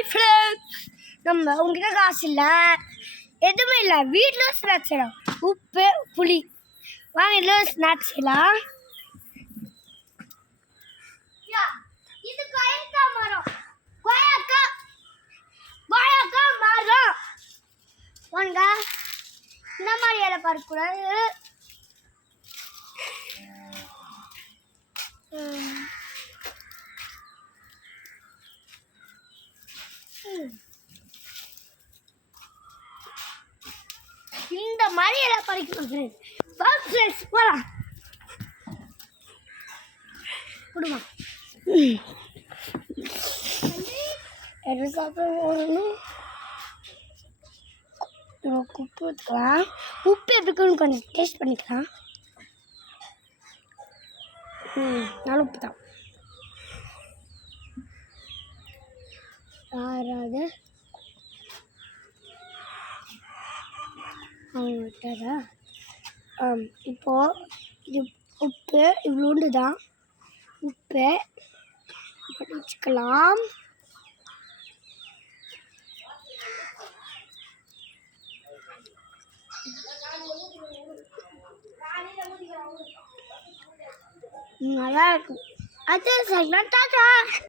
Hi friends, நம்ம உங்ககிட்ட காசு இல்லை, எதுவுமே இல்லை, வீட்டில் ஸ்நாக்ஸ் செய்யலாம். உப்பு புளி வாங்க, இதில் ஸ்நாக்ஸ் செய்யலாம். இது கொய்யாக்கா மரம், கொய்யாக்கா மரம் வாங்க. இந்த மாதிரி இலை பறக்கக்கூடாது. இந்த மாதிரி எல்லாம் பறிக்கணும். போகலாம் கொடுமா எது சாப்பிடணும். உப்பு ஊற்றுக்கலாம். உப்பு எப்படிக்குன்னு கொஞ்சம் டேஸ்ட் பண்ணிக்கலாம். நல்ல உப்பு தான். யாராவது விட்டதா? இப்போது இது உப்பு இவ்வளோண்டு தான். உப்பு வச்சுக்கலாம். நல்லா இருக்கும். அது சரி, டாட்டா.